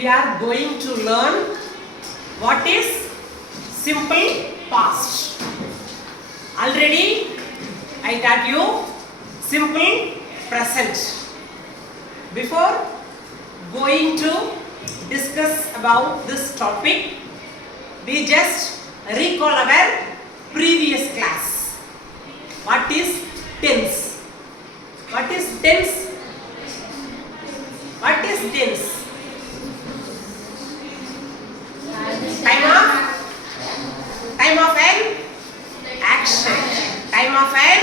we are going to learn what is simple past. Already I taught you simple present. Before going to discuss about this topic, we just recall our previous class. What is tense? What is tense? What is tense? Time of an action. Time of an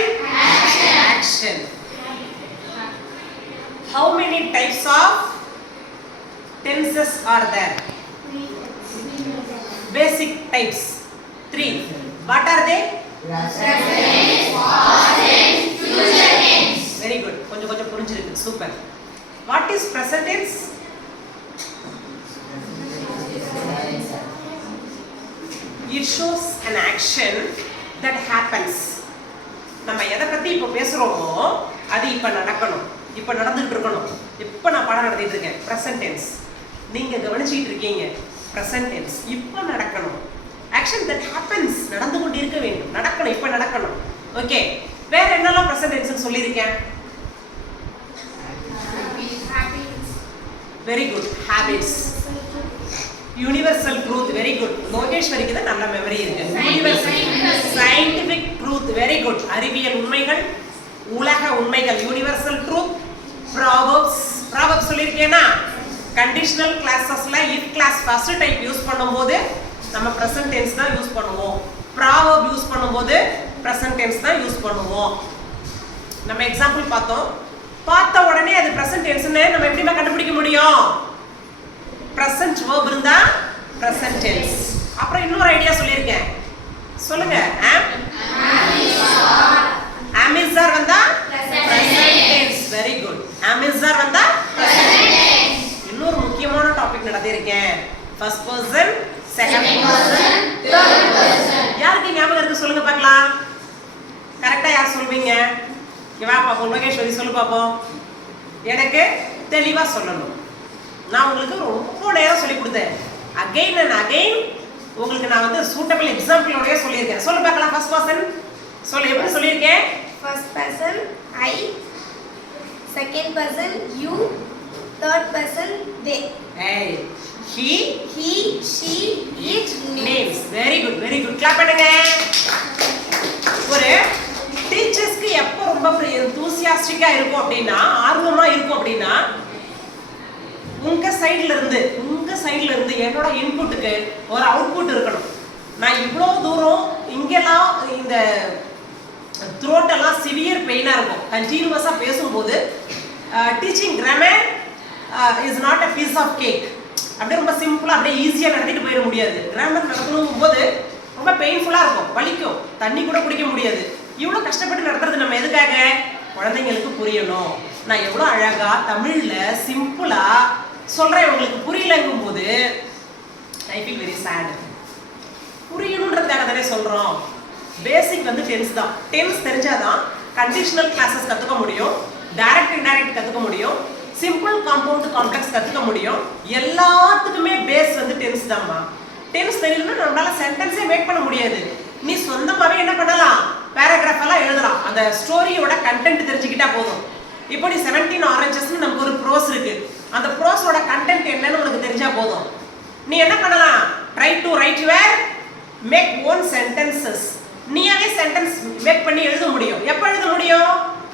action. How many types of tenses are there? Basic types. 3. What are they? Present tense, past tense, future tense. Very good. கொஞ்சம் புரிஞ்சிருக்கு. Super. What is present tense? It shows an action that happens. நம்ம எதை பத்தி இப்ப பேசுறோமோ அது இப்ப நடக்கணும். இப்ப நடந்துட்டு இருக்கணும். இப்ப நான் பாடம் நடத்திட்டு இருக்கேன். present tense. நீங்க கவனிச்சிட்டு இருக்கீங்க. present tense. இப்ப நடக்கணும். action that happens நடந்து கொண்டு இருக்க வேண்டும். நடக்கணும். இப்ப நடக்கணும். ஓகே. வேற என்னெல்லாம் present tense னு சொல்லிருக்கேன்? Very good. Habits. Universal truth. Very good. லோகேஸ்வரிக்கு தான் நல்ல மெமரி இருக்கு. Universal. Scientific truth. Very good. அறிவியல் உண்மைகள், உலக உண்மைகள். Universal truth. Proverbs. Proverbs சொல்லிருக்கேனா? Conditional classesல if class first type use பண்ணும்போது நம்ம present tense தான் யூஸ் பண்ணுவோம். Proverb யூஸ் பண்ணும்போது present tense தான் யூஸ் பண்ணுவோம். நம்ம எக்ஸாம்பிள் பார்த்தோம். பார்த்த உடனே அது present tense ன்னு நம்ம எப்படிமா கண்டுபிடிக்க முடியும்? present verb இருந்தா present tense. அப்புறம் இன்னொரு ஐடியா சொல்லிருக்கேன். சொல்லுங்க. am is are வந்தா present tense. Very good. am is are வந்தா present tense. இன்னொரு முக்கியமான டாபிக் நடத்தி இருக்கேன். first person, second person, third person. யாருக்கு ஞாபகம் இருக்கு சொல்லுங்க பார்க்கலாம். கரெக்ட்டா யார் சொல்வீங்க? இங்க வா பாப்போம். லோகேஸ்வரி சொல்லு பாப்போம். எனக்கு தெளிவா சொல்லணும். நான் உங்களுக்கு ரொம்ப நேரம் சொல்லி கொடுத்தேன். அகைன் அண்ட் அகைன் உங்களுக்கு நான் வந்து சூட்டபிள் எக்ஸாம்பிளோடயே சொல்லியிருக்கேன். சொல்லு பார்க்கலாம். ஃபர்ஸ்ட் பர்சன் சொல்லு. எப்படி சொல்லியிருக்கேன்? First person I, second person you, third person they. Hey, he, she, it, names. Very good, very good. Clap பண்ணுங்க. ஒரு டீச்சர்ஸ்க்கு எப்போ ரொம்ப enthusiastic-ஆ இருக்கும் அப்படின்னா, ஆர்வமா இருக்கும் அப்படின்னா, உங்க சைடுல இருந்து என்னோட இன்புட்டுக்கு ஒரு அவுட்புட் இருக்கணும். நான் இவ்வளோ தூரம் இங்கெல்லாம் இந்த த்ரோட் எல்லாம் சிவியர் பெயினா இருக்கும். கண்டினியூவஸா பேசும்போது teaching grammar is not a piece of cake. அப்படியே ரொம்ப சிம்பிளா அப்படியே ஈஸியா நடத்திட்டு போயிட முடியாது. கிராமர் நடத்தணும் போது ரொம்ப பெயின்ஃபுல்லா இருக்கும். வலிக்கும். தண்ணி கூட குடிக்க முடியாது. இவ்வளோ கஷ்டப்பட்டு நடத்துறது நம்ம எதுக்காக? குழந்தைங்களுக்கு புரியணும். நான் எவ்வளோ அழகா தமிழ்ல சிம்பிளா சொல்றேன். உங்களுக்கு புரியலங்கும் போது ஐ ஃபீல் வெரி சேட். புரியணுன்றதுக்காக தானே சொல்றோம். பேசிக் வந்து டென்ஸ் தான். டென்ஸ் தெரிஞ்சாதான் கண்டிஷனல் கிளாஸஸ் கத்துக்க முடியும், டைரக்ட் இன்டைரக்ட் கத்துக்க முடியும், சிம்பிள் காம்பவுண்ட் காம்ப்ளெக்ஸ் கத்துக்க முடியும். எல்லாத்துக்குமே பேஸ் வந்து டென்ஸ் தான்மா. டென்ஸ் தெரியலன்னா நம்மளால சென்டென்ஸே மேக் பண்ண முடியாது. நீ சொந்தமாவே என்ன பண்ணலாம்? பேராகிராஃப் எல்லாம் எழுதலாம். அந்த ஸ்டோரியோட கண்டென்ட் தெரிஞ்சுக்கிட்டா போதும். இப்போ நீ 17 ஆரஞ்சஸ்னு நமக்கு ஒரு ப்ரோஸ் இருக்கு. அந்த ப்ரோஸோட கண்டென்ட் என்னன்னு உனக்கு தெரிஞ்சா போதும். நீ என்ன பண்ணலாம்? Try to write your make own sentences. நீயாவே சென்டென்ஸ் மேக் பண்ணி எழுத முடியும். எப்போ எழுத முடியும்?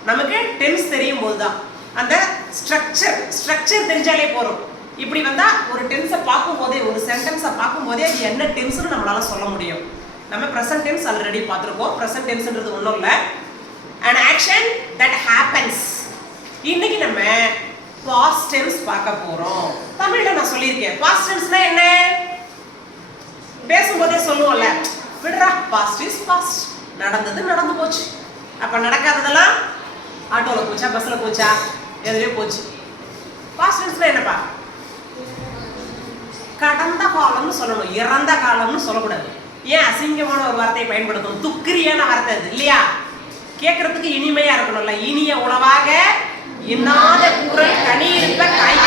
நமக்கு டென்ஸ் தெரியும் போது தான். அந்த ஸ்ட்ரக்சர் தெரிஞ்சாலே போதும். இப்படி வந்தா ஒரு டென்ஸை பார்க்கும்போதே, ஒரு சென்டென்ஸை பார்க்கும்போதே அது என்ன டென்ஸ்னு நம்மளால சொல்ல முடியும். நம்ம ப்ரெசன்ட் டென்ஸ் ஆல்ரெடி பார்த்துருக்கோம். ப்ரெசன்ட் டென்ஸ்ன்றது ஒன்றும் இல்லை, an action that happens. இன்னைக்கு நம்ம past tense பார்க்க போறோம். தமிழ்ல நான் சொல்லியிருக்கேன். past tenseனா என்ன? பேசும்போதே சொல்லுவோம்ல, விடுறா past is past. நடந்தது நடந்து போச்சு. அப்ப நடக்காததெல்லாம் ஆட்டோல போச்சா, பஸ்ல போச்சா, எதுலயே போச்சு. past tenseனா என்னப்பா? கடந்த காலம்னு சொல்லணும், இறந்த காலம்னு சொல்லக்கூடாது. ஏன் அசிங்கமான ஒரு வார்த்தையை பயன்படுத்தணும்? துக்கிரியான வார்த்தை அது இல்லையா? கேட்கறதுக்கு இனிமையா இருக்கணும்ல. இனிய உணவாக இன்னாத குரல் கனி இருப்ப காய்.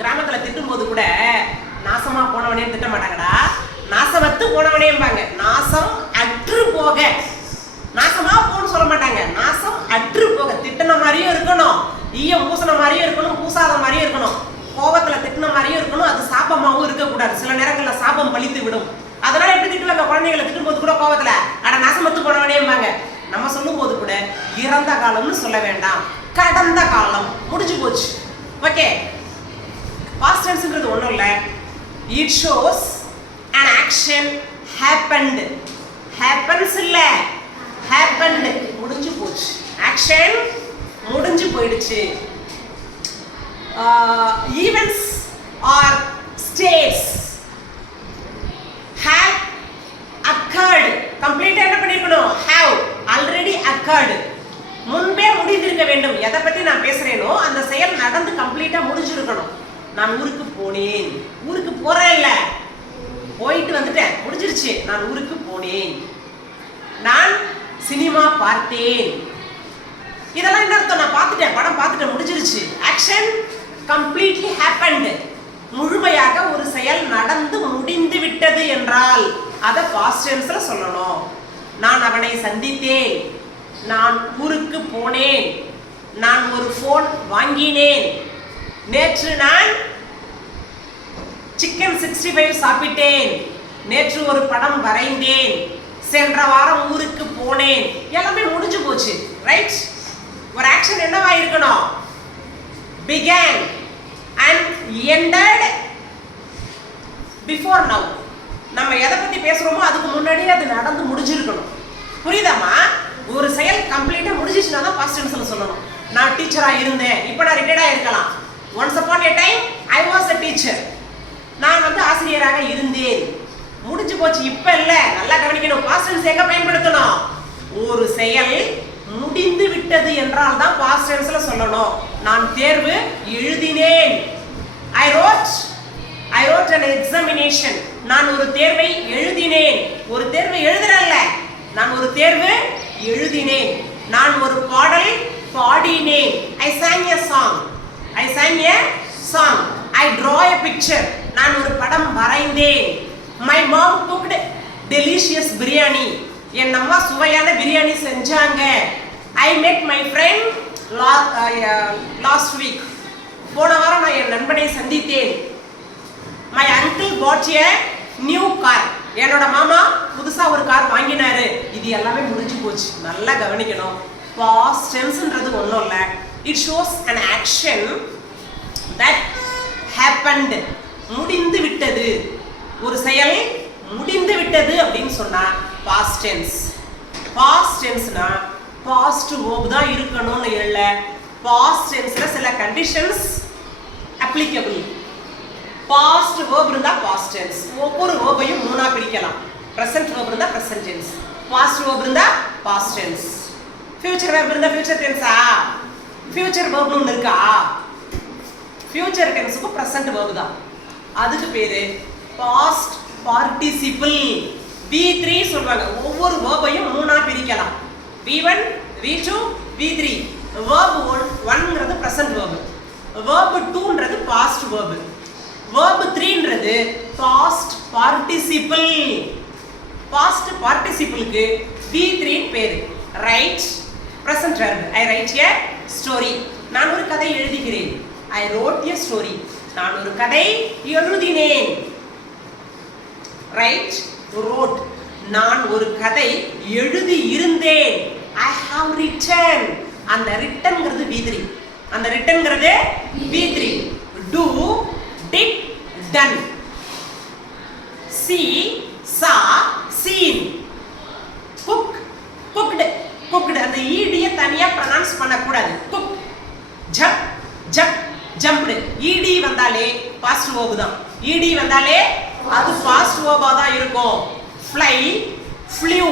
கிராமத்துல சொல்லும்போது கூட நாசமா போனவனே திட்ட மாட்டாங்கடா, நாசமத்து போனவனேம்பாங்க. நாசம் அற்று போக, நாசமா போன்னு சொல்ல மாட்டாங்க, நாசம் அற்று போக. திட்டின மாதிரியும் இருக்கணும், ஈயம் பூசின மாதிரியும் இருக்கணும், பூசாத மாதிரியும் இருக்கணும். கோபத்துல திட்டின மாதிரியும் இருக்கணும், அது சாபமாவும் இருக்கக்கூடாது. சில நேரங்கள்ல சாபம் பழித்து விடும். அதனால எப்படி திட்டுவாங்க, குழந்தைகளை திட்டும் போது கூட கோபத்துல அட நாசமத்து போனவனேம்பாங்க. நம்ம சொல்லும் போது கூட இறந்த காலம்னு சொல்ல வேண்டாம், கடந்த காலம், முடிஞ்சு போச்சு. ஓகே, பாஸ்ட் டென்ஸ்ங்கிறது ஒண்ணும் இல்ல, it shows an action happened. happens இல்ல, happened, முடிஞ்சு போச்சு. ஆக்ஷன் முடிஞ்சு போயிடுச்சு. events or states have occurred. கம்ப்ளீட்டா என்ன பண்ணிருக்கணும், have already occurred, முன்பே முடிந்திருக்க வேண்டும். எதை பத்தி நான் பேசுறேனோ அந்த செயல் நடந்து கம்ப்ளீட்டா முடிஞ்சிருக்கணும். நான் ஊருக்கு போனேன், ஊருக்கு போறேன் இல்ல, போயிட்டு வந்துட்டேன், முடிஞ்சிருச்சு. நான் ஊருக்கு போனேன். நான் சினிமா பார்த்தேன். இதெல்லாம் என்ன அர்த்தம், நான் பார்த்துட்டேன், படம் பார்த்துட்டேன், முடிஞ்சிருச்சு. ஆக்ஷன் கம்ப்ளீட்லி ஹேப்பன்ட், முழுமையாக ஒரு செயல் நடந்து முடிந்து விட்டது என்றால் அதை பாஸ்ட் டென்ஸ்ல சொல்லணும். நான் அவனை சந்தித்தேன், நான் ஊருக்கு போனேன், நான் ஒரு போன் வாங்கினேன், நேற்று நான் சிக்கன் 65 சாப்பிட்டேன், நேற்று ஒரு படம் வரைந்தேன், சென்ற வாரம் ஊருக்கு போனேன். எல்லாமே முடிஞ்சு போச்சு, ரைட்? ஒரு ஆக்ஷன் என்னவா இருக்கணும், began and ended before now. நம்ம எதை பத்தி பேசுறோமோ அதுக்கு முன்னாடியே அது நடந்து முடிஞ்சிருக்கணும். புரியுதாமா? ஒரு செயல் கம்ப்ளீட்டா முடிஞ்சிச்சுனா தான் பாஸ்ட் டென்ஸ்ல சொல்லணும். நான் டீச்சரா இருந்தேன், இப்போ நான் ரிட்டையர்டா இருக்கலாம். once upon a time I was a teacher. நான் வந்து ஆசிரியராக இருந்தேன், முடிஞ்சு போச்சு, இப்ப இல்ல. நல்லா கவனிக்கணும், பாஸ்ட் டென்ஸ் எங்க பயன்படுத்தணும், ஒரு செயல் முடிந்து விட்டது என்றால் தான் பாஸ்ட் டென்ஸ்ல சொல்லணும். நான் தேர்வு எழுதினேன், I wrote an examination. நான் ஒரு தேர்வை எழுதினேன், ஒரு தேர்வை எழுதுறல்ல, நான் ஒரு தேர்வு எழுதினேன். நான் ஒரு பாடல் பாடினேன், I sang a song. I draw a picture. நான் ஒரு படம் வரைந்தேன். My mom cooked delicious biryani. என் அம்மா சுவையான பிரியாணி செஞ்சாங்க. I met my friend last week. போன வாரம் நான் என் நண்பனை சந்தித்தேன். My uncle bought a new car. என்னோட மாமா புதுசா ஒரு கார் வாங்கினாரு. இது எல்லாமே முடிஞ்சு போச்சு. நல்லா கவனிக்கணும், past tenseன்றது ஒண்ணும் இல்ல, it shows an action that happened. முடிந்து விட்டது, ஒரு செயல் முடிந்து விட்டது அப்படின்னு சொன்னா past tense. past tenseனா past verb தான் இருக்கணும்னு இல்ல, past tenseல சில conditions applicable. past verb இருந்தா past tense, ஒவ்வொரு verb-ஐயும் மூணா பிரிக்கலாம். present verb இருந்தா present tense, past verb இருந்தா past tense, future verb இருந்தா future tense-ஆ? future verb னு ஒன்னு இருக்கா? future tense-க்கு present verb தான், அதுக்கு பேரு past participle. V3 சொல்வாங்க. ஒவ்வொரு verb-ஐயும் மூணா பிரிக்கலாம். V1, V2, V3. verb 1ங்கிறது present verb, verb 2ன்றது past verb, verb 3ன்றது past participle. past participle-க்கு V3 பேரு. write present verb, I write a story. நான் ஒரு கதை எழுதுகிறேன், I wrote a story. நான் ஒரு கதை எழுதினேன், write wrote. நான் ஒரு கதை எழுதி இருந்தேன், I have written. அந்த writtenங்கிறது V3, அந்த writtenங்கிறது V3. do, did, done. see, saw, seen. cook, cooked, cooked. அந்த ed-ய தனியா ப்ரொனவுன்ஸ் பண்ண கூடாது. cook, jump, jump, jumped. ed வந்தாலே past verb தான், ed வந்தாலே அது past verb-ஆ தான் இருக்கும். fly, flew,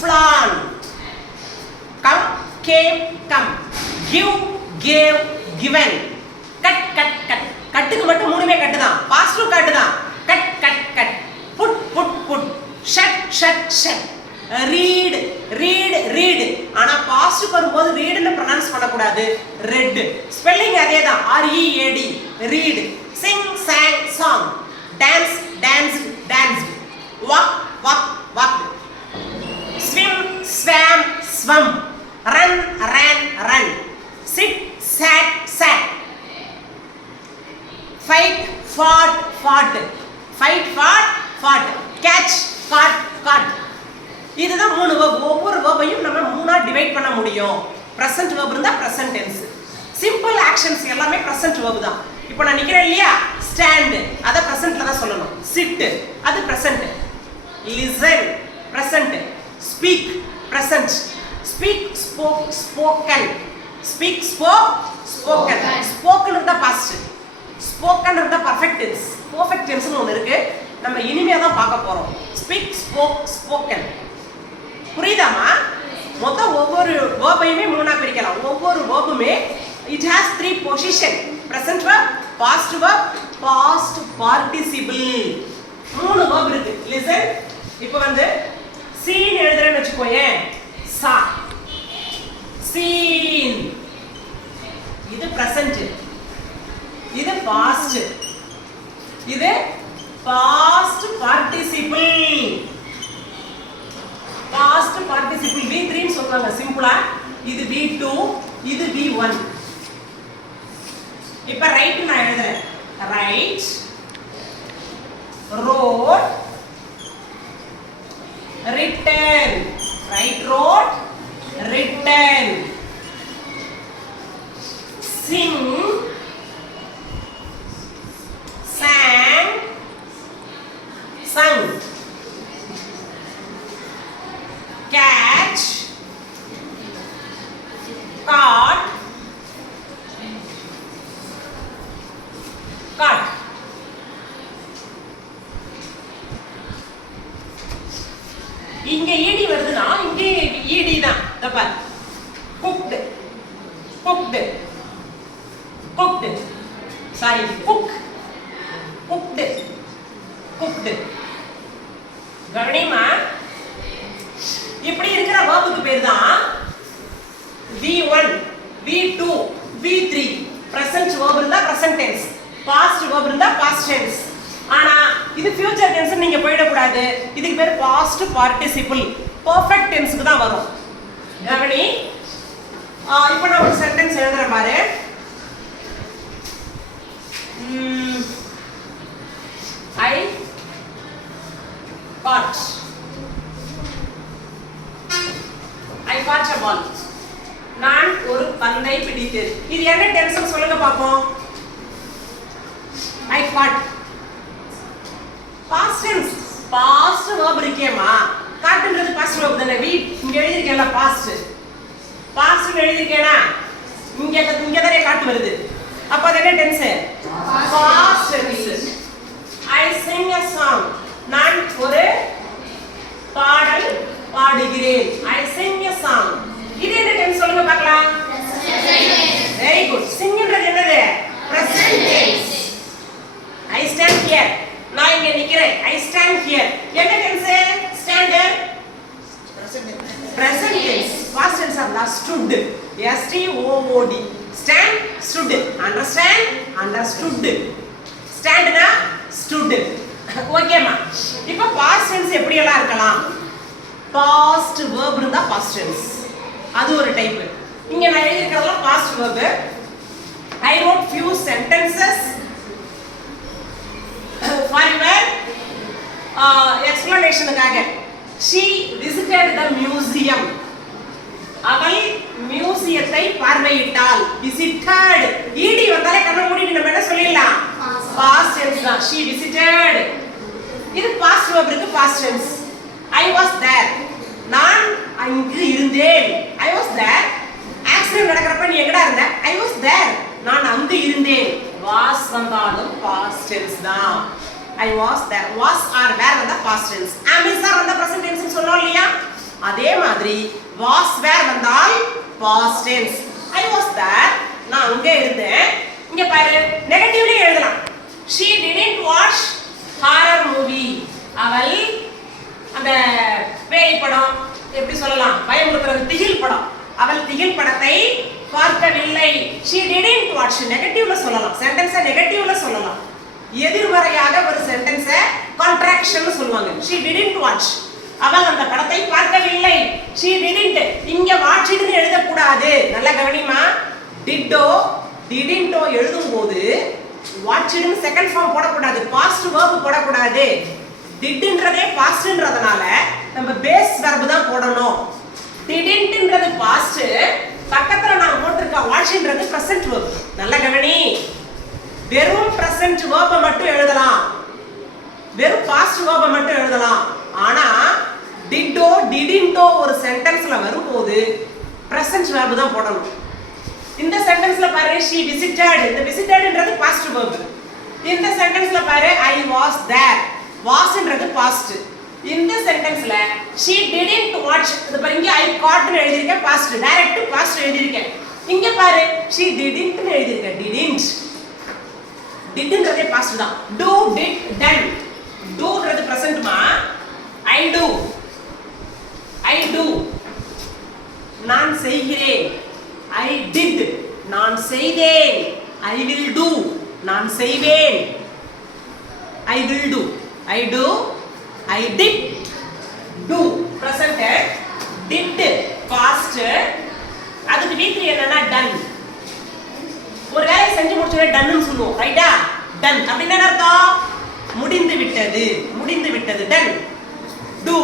flown. come, came, come. give, gave, given. cut, cut, cut. கட்டுக்கு மட்டும் மூணுமே கட்டு தான், பாஸ்டும் கட்டு தான். Cut cut cut. put put put. shut shut shut. read read read. ஆனா பாஸ்ட்க்கு வரும்போது read ன்னு ப்ரொனவுன்ஸ் பண்ண கூடாது, read. ஸ்பெல்லிங் அதே தான், R E A D, read. sing sang song, dance danced danced, walk walked walked, swim swam swam, run ran run, sit sat sat, fight fought fought, fight fought fought, catch caught caught. இதுதான் மூணு verb. ஒவ்வொரு verb-ஐயும் நம்ம மூணா divide பண்ண முடியும். present verb இருந்தா present tense, simple actions எல்லாமே present verb தான். இப்போ நான் நிக்கிறேன் இல்லையா, stand அத presentல தான் சொல்லணும். sit அது present, listen present, speak present, speak spoke spoken, speak spoke spoken, spoken இருந்தா past, spoken இருந்தா perfect tense. perfect tense னு ஒன்னு இருக்கு, நம்ம இனிமையா தான் பார்க்க போறோம். speak spoke spoken. புரியுதாமா? மொத்தம் ஒவ்வொரு verb-ஐயுமே மூணா பிரிக்கலாம். ஒவ்வொரு verb-உமே it has three position: present verb, past verb, past participle. மூணு verb இருக்கு. listen. இப்போ வந்து seen எழுதுறேன்னு வெச்சுக்கோயேன், saw, seen. இது present, இது past, இது past participle. past participle V3 ன்னு சொல்றாங்க சிம்பிளா. இது V2, இது V1. இப்ப ரைட் நான் எழுதுறேன். Right, wrote, written. Right wrote, written. sing, sang, sung. catch, caught, caught. இங்க ed வருதுனா இங்க ed தான். இத பாரு, cooked, cooked, cooked, sorry, cook, cooked, cooked. கவனிமா, இப்படி இருக்கிற verb-க்கு பேர் தான் V1, V2, V3. present verb இருந்தா present tense, past verb இருந்தா past tense. ஆனா இது future tense நீங்க போய்ட கூடாது. இதுக்கு பேர் past participle, perfect tense-க்கு தான் வரும். கவனி, இப்போ நான் ஒரு சென்டென்ஸ் எழுதுறேன் பாரு. I caught, I caught a ball. நான் ஒரு பந்தை பிடித்தேன். இது என்ன டென்ஸ் சொல்லுங்க பாப்போம். I caught, past tense, past verb இருக்கேமா. காட்ன்றது past verb தானே. we இங்க எழுதி இருக்கேன்ல past, past எழுதி இருக்கேனா, இங்க தானே காட் வருது. அப்ப அது என்ன tense? past tense. I sing a song. நான் ஒரு பாடல் பாடுகிறேன். I sing a song. இது என்ன டென்ஸ் சொல்லுங்க பார்க்கலாம். Very good. சிங்ன்றது என்னது? present tense. I stand here. நான் இங்க நிக்கிறேன். I stand here. என்ன tense? stand, present tense. past tense are stood, S T O O D. stand, stood. understand, understood. stand na stood. ஓகேமா. இப்போ past tense எப்படி எல்லாம் இருக்கலாம்? past verb இருந்தா past tense, அது ஒரு டைப். இங்க நான் எழுதி இருக்கறதெல்லாம் past verb. I wrote few sentences for your explanation-க்காக. She visited the museum. அவள் மியூசியத்தை பார்வையிட்டாள். visited, ed வந்தாலே கண்ண மூடி நம்ம என்ன சொல்லிடலாம்? past tense தான். she visited. இது past verb இருக்கு, past tense. I was there. நான் அங்கு இருந்தேன். I was there. ஆக்சிடென்ட் நடக்கறப்ப நீ எங்கடா இருந்த? I was there. நான் அங்கு இருந்தேன். was வந்தாலும் past tense தான். I was there. was or were வந்தா past tense. am is are வந்தா present tense னு சொன்னோம் இல்லையா? அதே மாதிரி was were வந்தால் past tense. I was there. நான் அங்க இருந்தேன். இங்க பாரு, நெகட்டிவ்லி எழுதலாம். she didn't watch horror movie. அவள் அந்த பேய் படம் எப்படி சொல்லலாம், பயமுறுத்துறது, திகில் படம், அவள் திகில் படத்தை பார்க்கவில்லை. she didn't watch நெகட்டிவ்ல சொல்லலாம். சென்டென்ஸை நெகட்டிவ்ல சொல்லலாம். எதிர்மறையாக ஒரு சென்டென்ஸை கான்ட்ராக்ஷன் சொல்லுவாங்க. she didn't watch அவள் அந்த படத்தை பார்க்கவில்லை. she didn't இங்க watchedனு எழுத கூடாது. நல்லா கவனிமா. didn't எழுதும்போது watchedனு செகண்ட் ஃபார்ம் போட கூடாது. பாஸ்ட் வெர்ப் போட கூடாது. didன்றதே பாஸ்ட்ன்றதனால நம்ம பேஸ் வெர்ப் தான் போடணும். didn'tன்றது பாஸ்ட், பக்கத்துல நான் போட்டுருக்க watchன்றது பிரசன்ட் வெர்ப். நல்லா கவனி. வெறும் பிரசன்ட் வெர்ப மட்டும் எழுதலாம். வெறும் பாஸ்ட் வெர்ப மட்டும் எழுதலாம். ஆனா didn't ஒரு சென்டென்ஸ்ல வரும்போது பிரசன்ட் வெர்ப் தான் போடணும். இந்த சென்டென்ஸ்ல பாரு she visited. இந்த visitedன்றது பாஸ்ட் வெர்ப். இந்த சென்டென்ஸ்ல பாரு I was there. wasன்றது பாஸ்ட். இந்த சென்டென்ஸ்ல she didn't watch. இது பாரு இங்க I caught னு எழுதிருக்கேன் பாஸ்ட். டைரக்ட் பாஸ்ட் எழுதிருக்கேன். இங்க பாரு she didn't னு எழுதிருக்கேன். didன்றதே பாஸ்ட் தான். do did done. doன்றது பிரசன்ட்மா. I do நான் செய்கிறேன். I did நான் செய்தேன். I will do நான் செய்வேன். I will do I do I did do present did past அதுக்கு V3 என்னன்னா done. ஒரு வேலையை செஞ்சு முடிச்சோனே done னு சொல்லுவோம். ரைட்டா? done அப்படினா என்ன அர்த்தம்? முடிந்து விட்டது done. do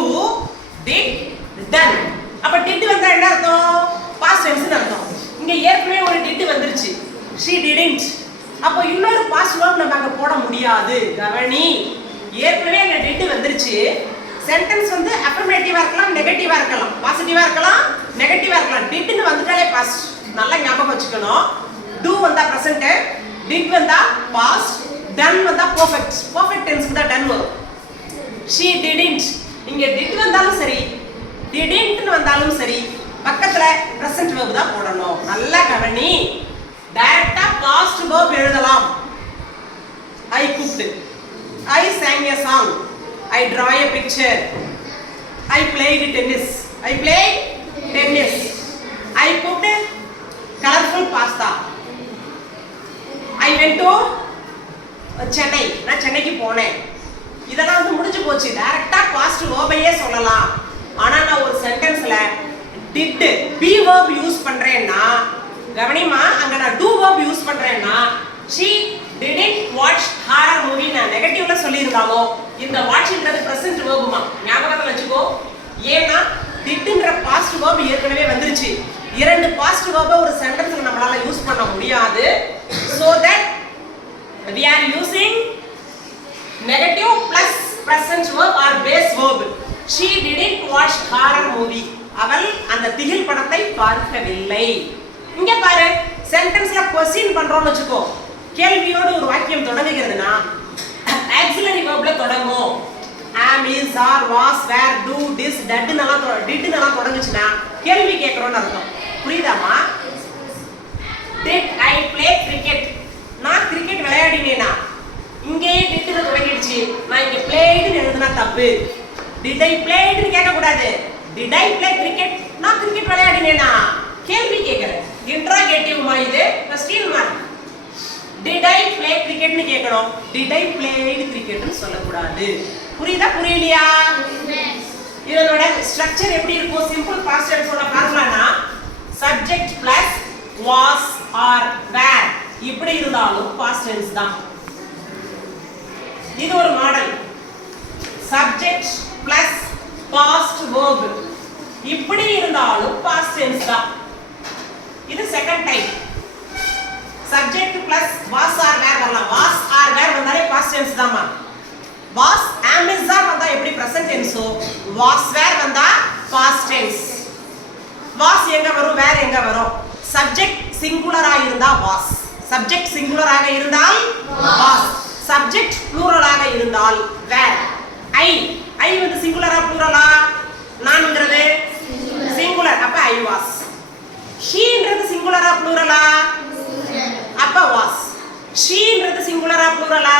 did done. அப்ப did வந்தா என்ன அர்த்தம்? past tense னு அர்த்தம். இங்க ஏற்கனவே ஒரு did வந்துருச்சு. she didn't. அப்ப இன்னொரு past verb நம்ம அங்க போட முடியாது. கவனி. ஏற்கனவே அங்க did வந்துருச்சு. சென்டென்ஸ் வந்து அஃபர்மேட்டிவா இருக்கலாம், நெகட்டிவா இருக்கலாம், பாசிட்டிவா இருக்கலாம், நெகட்டிவா இருக்கலாம். did னு வந்துட்டாலே past. நல்லா ஞாபகம் வச்சுக்கணும். do வந்தா present, did வந்தா past, done வந்தா perfect. perfect tense தான் done வரும். she didn't. இங்க did வந்தாலும் சரி, didn't னு வந்தாலும் சரி, பக்கத்துல present verb தான் போடணும். நல்லா கவனி. டைரக்ட்டா past verb எழுதலாம். I cooked. I sang a song. I draw a picture. I played tennis. I played tennis. I cooked colorful pasta. I went to Chennai. நான் சென்னைக்கு போனேன். இதெல்லாம் வந்து முடிஞ்சு போச்சு. டைரக்ட்டா பாஸ்ட் வெர்பையே சொல்லலாம். ஆனா நான் ஒரு சென்டென்ஸ்ல did be verb யூஸ் பண்றேன்னா கவனிமா, அங்க நான் do verb யூஸ் பண்றேன்னா she didn't watch horror movie நான் நெகட்டிவ்ல சொல்லிருந்தாலோ இந்த watchன்றது present verbமா ஞாபகத்துல வச்சுக்கோ. ஏன்னா didன்ற past verb ஏற்கனவே வந்துருச்சு. இரண்டு past verb ஒரு சென்டென்ஸ்ல நம்மளால யூஸ் பண்ண முடியாது. so that we are using negative plus present verb or base verb. she didn't watch horror movie. அவள் அந்த திகில் படத்தை பார்க்கவில்லை. இங்க பாரு, சென்டென்ஸ்ல क्वेश्चन பண்றோம்னு வெச்சுக்கோ. கேள்வியோட ஒரு வாக்கியம் தொடங்குகிறதுனா ஆக்ஸிலரி வெர்ப்ல தொடங்கும். am, is, are, was, were, do, this, did நலாம் தொடங்குச்சுனா கேள்வி கேக்குறோம்னு அர்த்தம். புரியுதாமா? did I play cricket? நான் கிரிக்கெட் விளையாடினேனா? இங்கே did ல தொடங்கிடுச்சு. நான் இங்க played னு எழுதுனா தப்பு. did I played னு கேட்க கூடாது. did I play cricket? நான் கிரிக்கெட் விளையாடினேனா? கேள்வி கேக்குறேன். இன்டராகேட்டிவ் மா இது. Question mark. did I play cricket னு கேக்கணும். did I played cricket னு சொல்ல கூடாது. புரியுதா புரியலையா? இதனோட ஸ்ட்ரக்சர் எப்படி இருக்கும்? சிம்பிள் பாஸ்ட் டென்ஸோட ஃபார்முலானா subject plus was or were இப்படி இருந்தாலும் பாஸ்ட் டென்ஸ் தான். இது ஒரு model. subject plus past verb இப்படி இருந்தாலும் பாஸ்ட் டென்ஸ் தான். இது second type. subject plus was or were வரலாம். was or were வந்தாலே பாஸ்ட் டென்ஸ் தான்மா. was, am, is, are வந்தா எப்படி present tense O was, were வந்தா past tense. was எங்க வரும், were எங்க வரும்? subject singular ஆ இருந்தா was, subject singular ஆக இருந்தால் was, subject plural ஆக இருந்தால் were. I வந்து singular ஆ plural ஆ? நான்ங்கிறது singular, அப்ப I was. sheன்றது singular ah plural ஆ? அப்ப was. sheன்றது singular ஆ plural ஆ?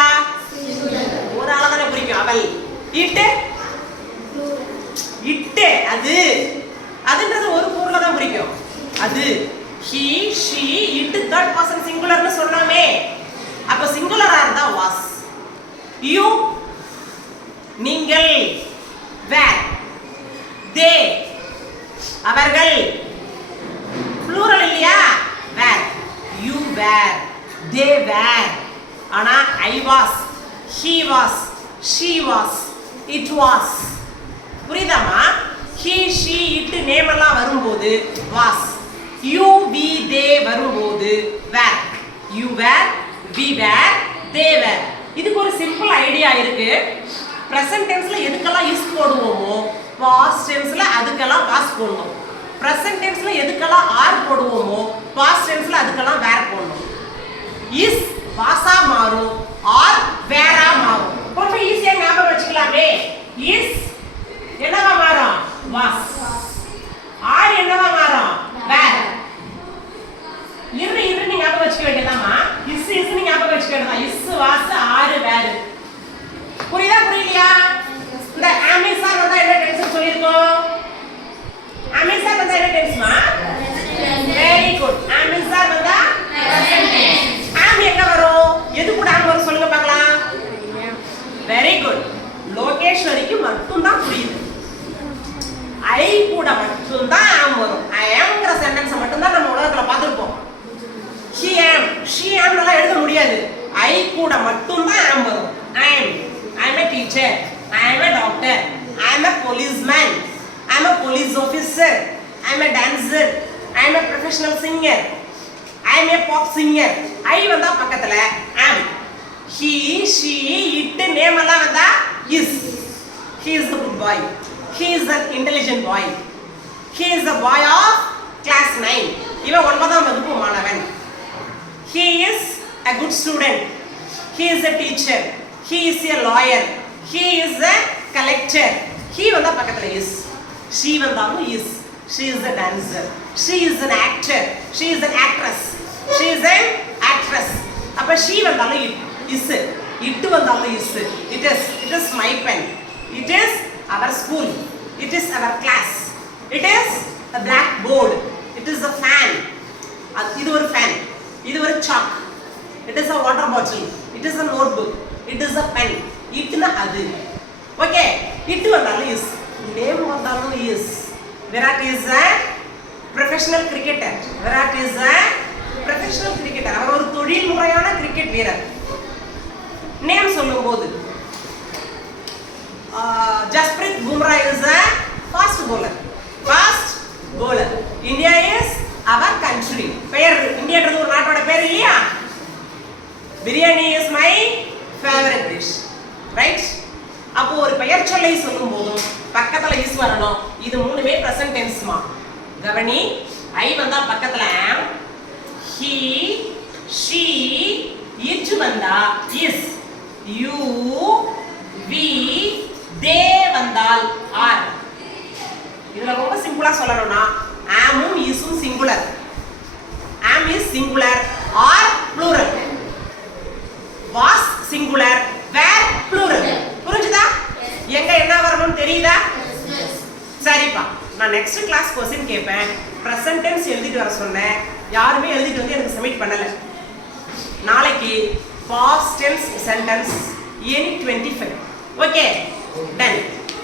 ஒரு ஆளதானே குறிக்கும் அவள். it அதுன்றது ஒரு பொருளை தான் குறிக்கும். அது he she it third person singular னு சொன்னோமே. அப்ப சிங்குலரா இருந்தா was. you நீங்கள் were they அவர்கள் plural இல்லையா were you were they were ஆனா I was he was she was it was புரியுதாமா he she it name எல்லாம் வரும்போது was you we they வரும்போது were you were we were they were இதுக்கு ஒரு simple idea இருக்கு present tenseல எதுக்கெல்லாம் is போடுவோமோ past tenseல அதுக்கெல்லாம் was போடணும் present tenseல எதுக்கெல்லாம் are போடுவோமோ past tenseல அதுக்கெல்லாம் were போடணும் is வாசா மாறும் or வேறா மாறும் ரொம்ப ஈஸியா ஞாபகம் வச்சுக்கலாமே is என்னவா மாறும் was are என்னவா மாறும் were இரு நீ ஞாபகம் வச்சுக்க வேண்டியதாமா is நீ ஞாபகம் வச்சுக்க வேண்டியதா is was are were புரியலையா இந்த அமேசான் வந்தா என்ன டென்ஸ் சொல்லிருக்கோம் அமேசான் வந்தா என்ன டென்ஸ்மா வெரி குட் அமேசான் வந்தா ஆம் எங்க வரும் எது கூட ஆம் வரும் சொல்லுங்க பார்க்கலாம் வெரி குட் லோகேஷ் வரைக்கும் மட்டும் தான் புரியுது ஐ கூட மட்டும் தான் ஆம் வரும் ஐ ஆம்ங்கற சென்டென்ஸ் மட்டும் தான் நம்ம உலகத்துல பார்த்திருப்போம் he am she am எல்லாம் எழுத முடியாது ஐ கூட மட்டும் தான் ஆம் வரும் I am a teacher I am a doctor I am a policeman I am a police officer I am a dancer I am a professional singer I am a pop singer I வந்தா பக்கத்துல am he she it name எல்லாம் வந்தா is he is a good boy he is an intelligent boy he is a boy of class 9 இவன் 9ஆம் வகுப்பு மாணவன் he is a good student he is a teacher he is a lawyer he is a collector he வந்தா பக்கத்துல is she வந்தாலும் is she is a dancer she is an actor she is an actress she is an actress அப்ப she வந்தாலும் is it வந்தாலும் is it is my pen it is our school it is our class it is a blackboard it is a fan இது ஒரு fan இது ஒரு chalk it is a water bottle it is a notebook it is a pen itna adu okay it வந்தாலும் is name வந்தாலும் is Virat is a professional cricketer Virat is a professional cricketer அவர் ஒரு தொழில் முறையான cricket வீரர் name சொல்லும்போது Jasprit Bumrah is a fast bowler India is our country பெயர் இந்தியான்றது ஒரு நாட்டோட பேர் இல்லையா biryani is my favorite dish right அப்போ ஒரு பெயர் சொல்லை சொல்லும்போது பக்கத்துல is வரணும் இது மூணுமே present tense மா கவனி I வந்தா பக்கத்துல am he she it வந்தா is you we they வந்தால் are இதுல ரொம்ப சிம்பிளா சொல்லணும்னா am um is um singular am is singular or plural was singular were plural புரிஞ்சுதா எங்க என்ன வரணும்னு தெரியுதா சரிப்பா நான் நெக்ஸ்ட் கிளாஸ் क्वेश्चन கேட்பேன் present tense எழுதிட்டு வர சொன்னேன் யாருமே எழுதிட்டு வந்து எனக்கு சப்மிட் பண்ணல நாளைக்கு past tense sentence any 25 okay done